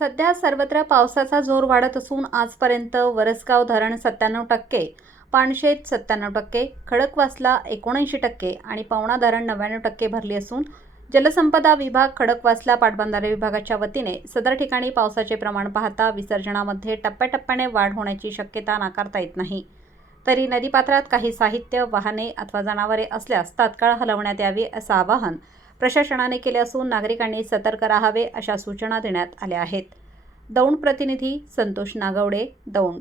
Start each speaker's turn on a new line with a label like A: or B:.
A: सध्या सर्वत्र पावसाचा जोर वाढत असून आजपर्यंत वरसगाव धरण सत्त्याण्णव टक्के पानशेत सत्त्याण्णव टक्के खडकवासला एकोणऐंशी टक्के आणि पवना धरण नव्याण्णव टक्के भरली असून जलसंपदा विभाग खडकवासला पाटबंधारे विभागाच्या वतीने सदर ठिकाणी पावसाचे प्रमाण पाहता विसर्जनामध्ये टप्प्याटप्प्याने वाढ होण्याची शक्यता नाकारता येत नाही. तरी नदीपात्रात काही साहित्य वाहने अथवा जनावरे असल्यास तात्काळ हलवण्यात यावी असं आवाहन प्रशासनाने केले असून नागरिकांनी सतर्क राहावे अशा सूचना देण्यात आल्या आहेत. दौंड प्रतिनिधी संतोष नागवडे दौंड.